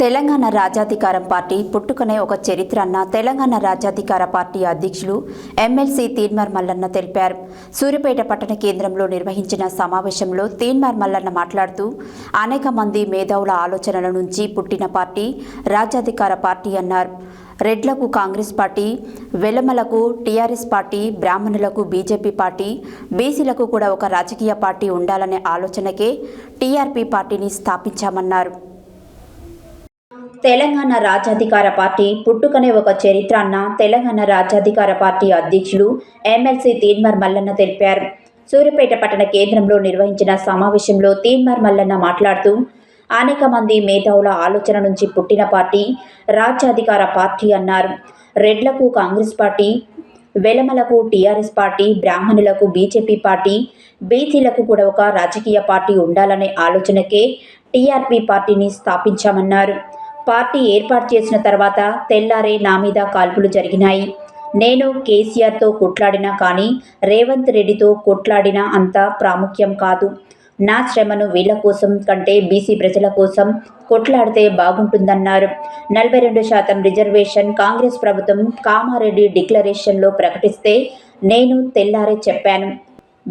తెలంగాణ రాజ్యాధికారం పార్టీ పుట్టుకనే ఒక చరిత్ర అన్న తెలంగాణ రాజ్యాధికార పార్టీ అధ్యక్షులు ఎమ్మెల్సీ తీన్మార్ మల్లన్న తెలిపారు. సూర్యపేట పట్టణ కేంద్రంలో నిర్వహించిన సమావేశంలో తీన్మార్ మల్లన్న మాట్లాడుతూ అనేక మంది మేధావుల ఆలోచనల నుంచి పుట్టిన పార్టీ రాజ్యాధికార పార్టీ అన్నారు. రెడ్లకు కాంగ్రెస్ పార్టీ వెలమలకు టీఆర్ఎస్ పార్టీ బ్రాహ్మణులకు బీజేపీ పార్టీ బీసీలకు కూడా ఒక రాజకీయ పార్టీ ఉండాలనే ఆలోచనకే టీఆర్పీ పార్టీని స్థాపించామన్నారు. తెలంగాణ రాజ్యాధికార పార్టీ పుట్టుకనే ఒక చరిత్ర అన్న తెలంగాణ రాజ్యాధికార పార్టీ అధ్యక్షులు ఎమ్మెల్సీ తీన్మార్ మల్లన్న తెలిపారు. సూర్యపేట పట్టణ కేంద్రంలో నిర్వహించిన సమావేశంలో తీన్మార్ మల్లన్న మాట్లాడుతూ అనేక మంది మేధావుల ఆలోచన నుంచి పుట్టిన పార్టీ రాజ్యాధికార పార్టీ అన్నారు. రెడ్లకు కాంగ్రెస్ పార్టీ వెలమలకు టీఆర్ఎస్ పార్టీ బ్రాహ్మణులకు బీజేపీ పార్టీ బీసీలకు కూడా ఒక రాజకీయ పార్టీ ఉండాలనే ఆలోచనకే టీఆర్పీ పార్టీని స్థాపించామన్నారు. పార్టీ ఏర్పాటు చేసిన తర్వాత తెల్లారే నా మీద కాల్పులు జరిగినాయి. నేను కేసీఆర్తో కొట్లాడినా కానీ రేవంత్ రెడ్డితో కొట్లాడినా అంత ప్రాముఖ్యం కాదు. నా శ్రమను వీళ్ళ కోసం కంటే బీసీ ప్రజల కోసం కొట్లాడితే బాగుంటుందన్నారు. నలభై రెండు శాతం రిజర్వేషన్ కాంగ్రెస్ ప్రభుత్వం కామారెడ్డి డిక్లరేషన్లో ప్రకటిస్తే నేను తెల్లారే చెప్పాను.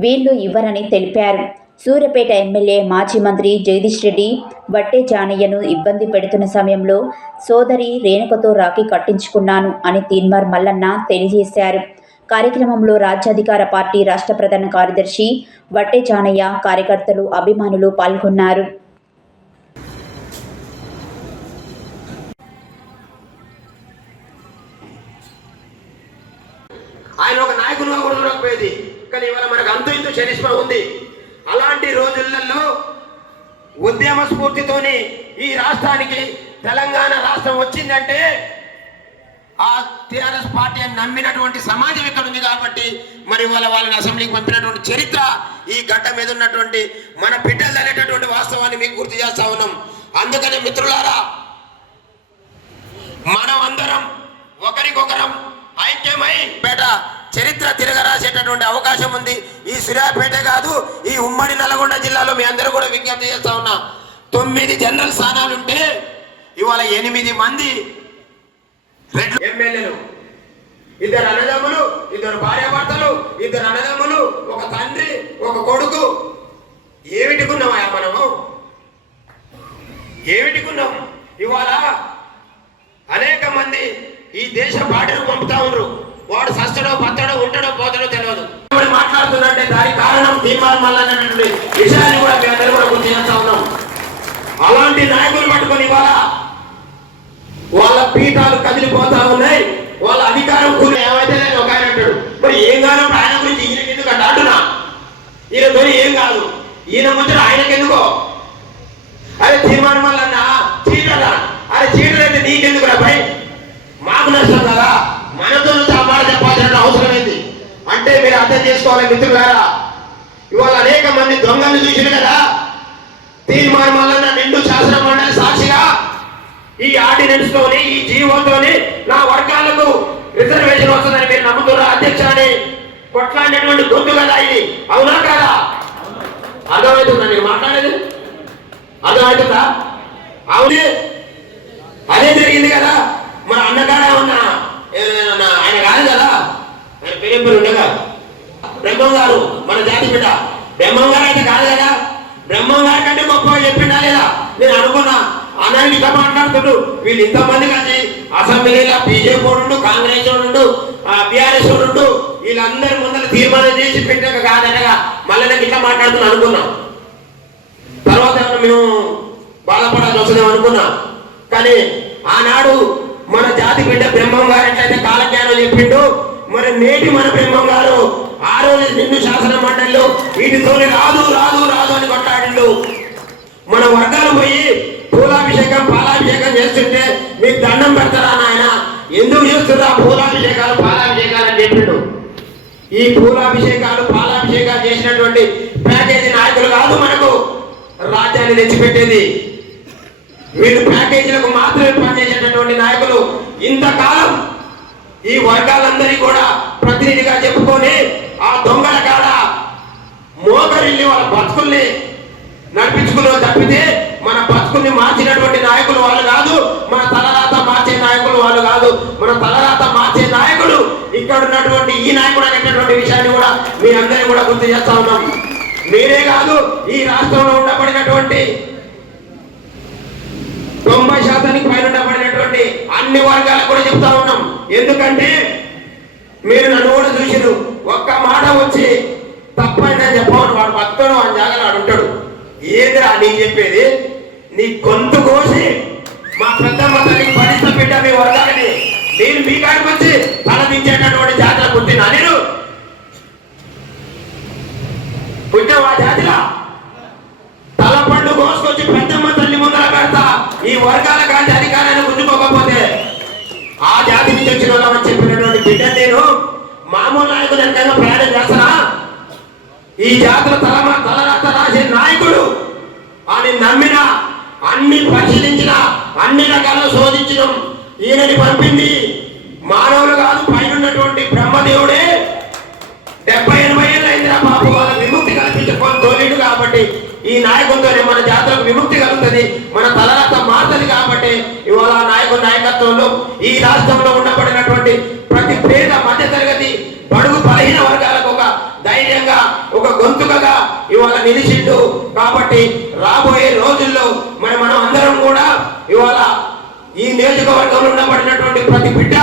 వీళ్ళు ఇవ్వరని తెలిపారు. సూర్యపేట ఎమ్మెల్యే మాజీ మంత్రి జగదీష్ రెడ్డి వట్టే జానయ్యను ఇబ్బంది పెడుతున్న సమయంలో సోదరి రేణుకతో రాఖీ కట్టించుకున్నాను అని తీన్మార్ మల్లన్న తెలియజేశారు. కార్యక్రమంలో రాజ్యాధికార పార్టీ రాష్ట్ర ప్రధాన కార్యదర్శి వట్టే జానయ్య కార్యకర్తలు అభిమానులు పాల్గొన్నారు. ఆయన ఒక నాయకులుగా కూడా చూడకపోయేది కానీ ఇవాళ మనకు అంతు ఇంతు చరిష్మా ఉంది. అలాంటి రోజులలో ఉద్యమ స్ఫూర్తితోని ఈ రాష్ట్రానికి తెలంగాణ రాష్ట్రం వచ్చిందంటే ఆ టిఆర్ఎస్ పార్టీ అని నమ్మినటువంటి సమాజం ఇక్కడ ఉంది కాబట్టి మరి వాళ్ళ వాళ్ళని అసెంబ్లీకి పంపినటువంటి చరిత్ర ఈ గడ్డ మీద ఉన్నటువంటి మన బిడ్డలు అనేటటువంటి వాస్తవాన్ని మీకు గుర్తు చేస్తా ఉన్నాం. అందుకని మిత్రులారా మనం అందరం ఒకరికొకరం ఐక్యమై పేట చరిత్ర సిరాపేట కాదు ఈ ఉమ్మడి నల్గొండ జిల్లాలో మీ అందరూ కూడా విజ్ఞప్తి చేస్తా ఉన్నా. తొమ్మిది జనరల్ స్థానాలు ఉంటే ఇవాళ ఎనిమిది మంది ఎమ్మెల్యేలు ఇద్దరు అన్నదమ్ములు ఇద్దరు భార్యాభర్తలు ఇద్దరు అన్నదమ్ములు ఒక తండ్రి ఒక కొడుకు. ఏమిటికున్నామా మనము? ఏమిటికున్నాం? ఇవాళ అనేక మంది ఈ దేశ పాటలు పంపుతా ఉన్నారు వాడు సస్తడో పత్తడో ఉంటాడో పోతాడో తెలియదు ఇప్పుడు మాట్లాడుతున్నట్టే దాని కారణం తీర్మానం వల్ల విషయాన్ని కూడా మీ అందరూ కూడా గుర్తు చేస్తా ఉన్నాం. అలాంటి నాయకులు పట్టుకొని ఇవాళ వాళ్ళ పీఠాలు కదిలిపోతా ఉన్నాయి. వాళ్ళ అధికారం కూలి ఏమైతే నేను ఒక ఆయన అంటాడు మరి ఏం కాదు ఆయన గురించి ఈయనకి ఎందుకు అంటే అంటున్నా? ధ్వని ఏం కాదు? ఈయన ముందు ఆయనకి ఎందుకో? అరే తీర్మానం వల్ల చీటరా అరే చీటలు అంటే నీకెందుకు రా భయ్? మాకు నష్టం కదా? అంటే మీరు అర్థం చేసుకోవాలి మిత్రులారా. ఇవాళ అనేక మంది దొంగలు చూసిన కదా తీర్మానం వల్ల నిండు శాసన మండలి సాక్షిగా ఈ ఆర్డినెన్స్ తోని ఈ జీవోతోని నా వర్గాలకు రిజర్వేషన్ వస్తుందని మీరు నమ్ముతున్న అధ్యక్ష అని కొట్లాడినటువంటి గొంతు కదా ఇది. అవునా కదా? అర్థమవుతుందా మీరు మాట్లాడేది? అర్థమవుతుందా? అవునే. అదే జరిగింది కదా. మన అన్నగారే ఉన్న ఏమన్నా ఆయన కాదు కదా ఆయన ఉండగా బ్రహ్మం గారు మన జాతి బిడ్డ. బ్రహ్మం గారు అయితే కాదు కదా? బ్రహ్మం గారి కంటే గొప్ప చెప్పిండా లేదా? నేను అనుకున్నా. అన్నని ఇంకా మాట్లాడుతుడు. వీళ్ళు ఇంతమంది కలిసి అసెంబ్లీలో బీజేపీ ఉండు కాంగ్రెస్ ఉండు బీఆర్ఎస్ ఉండు వీళ్ళందరి ముందర తీర్మానం చేసి పెట్టాక కాదనగా మళ్ళీ నాకు ఇట్లా మాట్లాడుతున్నా అనుకున్నాం. తర్వాత మేము బాధపడాల్సి వస్తుందేమో అనుకున్నా. కానీ ఆనాడు మన జాతి బిడ్డ బ్రహ్మం గారు ఎట్లయితే కాలజ్ఞానం చెప్పిండు మరి నేటి మన బ్రహ్మం గారు ఆ రోజు నిన్ను శాసన మండలిలో వీటితోనే రాదు రాదు రాదు అని కొట్లాడిండు. మన వర్గాలు పోయి పూలాభిషేకం పాలాభిషేకం చేస్తుంటే మీకు దండం పెడతారా నాయన? ఎందుకు చేస్తున్నా పూలాభిషేకాలు పాలాభిషేకాలు అని చెప్పిండు? ఈ పూలాభిషేకాలు పాలాభిషేకాలు చేసినటువంటి ప్యాకేజీ నాయకులు కాదు మనకు. రాజ్యాన్ని తెచ్చిపెట్టేది. వీళ్ళు ప్యాకేజీలకు మాత్రమే పనిచేసేటటువంటి నాయకులు ఇంతకాలం ఈ వర్గాలందరినీ కూడా ప్రతినిధిగా చెప్పుకొని ఆ దొంగల కాడ మోకరిల్లి వాళ్ళ బతుకుల్ని నడిపించుకుని తప్పితే మన బతుకుల్ని మార్చినటువంటి నాయకులు వాళ్ళు కాదు మన తలరాత మార్చే నాయకులు వాళ్ళు కాదు మన తలరాత మార్చే నాయకులు ఇక్కడ ఉన్నటువంటి ఈ నాయకుడు అనేటటువంటి విషయాన్ని కూడా మీ అందరినీ కూడా గుర్తు చేస్తా ఉన్నాం. మీరే కాదు ఈ రాష్ట్రంలో ఉండబడినటువంటి తొంభై శాతానికి పైన ఉండబడినటువంటి అన్ని వర్గాలకు కూడా చెప్తా ఎందుకంటే మీరు నన్ను కూడా చూసిరు ఒక్క మాట వచ్చి తప్పైనా చెప్పవను. వాడు పక్కన అని జాగ్రత్త వాడు ఉంటాడు. ఏదిరా నీ చెప్పేది? నీ గొంతు కోసి మా పెద్దమ్మ తల్లికి పరిస్థితి బిడ్డ మీ వర్గాలని నేను మీ కాడికి వచ్చి తలదించేటటువంటి జాతర పుట్టిన నేను? మామూలు నాయకుడు ఎంతైనా ప్రయాణం చేస్తారా ఈ జాతుల తల తలరాత రాసే నాయకుడు అని నమ్మిన అన్ని పరిశీలించిన అన్ని రకాల శోధించడం ఈయనని పంపింది మానవులు కాదు పైన ఉన్నటువంటి బ్రహ్మదేవుడే. డెబ్బై ఎనభై ఏళ్ళు అయిందిరా బాబు వాళ్ళ విముక్తి కల్పించుకొని తోలిడు కాబట్టి ఈ నాయకుడితోనే మన జాతరకు విముక్తి కలుగుతుంది మన తలరాత మారుతుంది కాబట్టి ఇవాళ ఆ నాయకుడి నాయకత్వంలో ఈ రాష్ట్రంలో ఉండబడినటువంటి ప్రతి బిడ్డ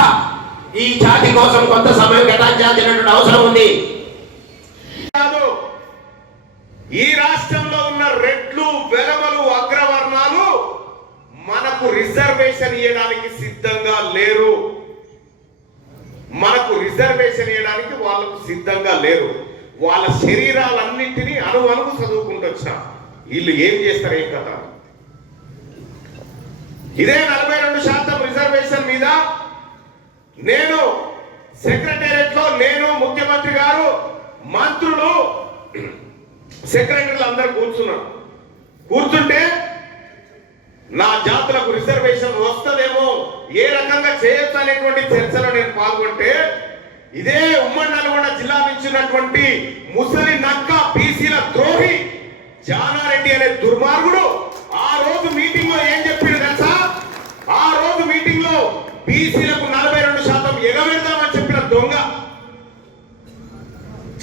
ఈ జాతి కోసం కొంత సమయం కేటాయించాల్సినటువంటి అవసరం ఉంది. ఈ రాష్ట్రంలో ఉన్న రెడ్లు వెలమలు అగ్రవర్ణాలు మనకు రిజర్వేషన్ ఇవ్వడానికి సిద్ధంగా లేరు. మనకు రిజర్వేషన్ ఇవ్వడానికి వాళ్ళకు సిద్ధంగా లేరు. వాళ్ళ శరీరాలన్నింటినీ అణు అణువు చదువుకుంటూ వచ్చినాం వీళ్ళు ఏం చేస్తారు ఏం కదా ఇదే నలభై రెండు శాతం రిజర్వేషన్ మీద నేను సెక్రటేరియట్లో నేను ముఖ్యమంత్రి గారు మంత్రులు సెక్రటరీలు అందరు కూర్చున్నాను కూర్చుంటే నా జాతులకు రిజర్వేషన్ వస్తుందేమో ఏ రకంగా చేయొచ్చు అనేటువంటి చర్చలో నేను పాల్గొంటే ఇదే ఉమ్మడి నల్గొండ జిల్లా నుంచినటువంటి ముసలి నక్క బీసీల ద్రోహి జానారెడ్డి అనే దుర్మార్గుడు ఆ రోజు మీటింగ్లో ఏం చెప్పి తెలుసా ఆ రోజు మీటింగ్లో బీసీలకు నలభై రెండు శాతం ఎగబెడదామని చెప్పిన దొంగ.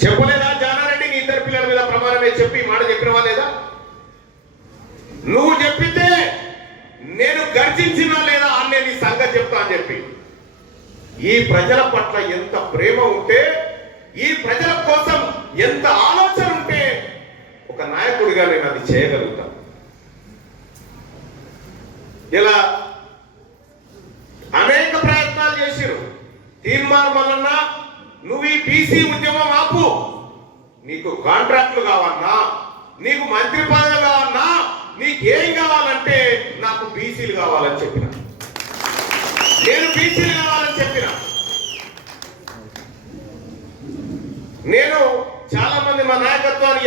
చెప్పలేదా? జానారెడ్డి నీ ఇద్దరు పిల్లల మీద ప్రమాణమే చెప్పి మాట చెప్పినవా లేదా? నువ్వు చెప్పితే నేను గర్జించినా లేదా అని నేను ఈ సంగతి చెప్తా అని చెప్పి. ఈ ప్రజల పట్ల ఎంత ప్రేమ ఉంటే ఈ ప్రజల కోసం ఎంత ఆలోచన ఉంటే ఒక నాయకుడిగా నేను అది చేయగలుగుతాను ఇలా తీర్మార్ మల్లన్న నువ్వు ఈ బీసీ ఉద్యమం ఆపు. నీకు కాంట్రాక్ట్లు కావన్నా నీకు మంత్రి పదవులు కావన్నా నీకేం కావాలంటే నాకు బీసీలు కావాలని చెప్పిన. నేను బీసీలు కావాలని చెప్పిన. నేను చాలా మంది మా నాయకత్వానికి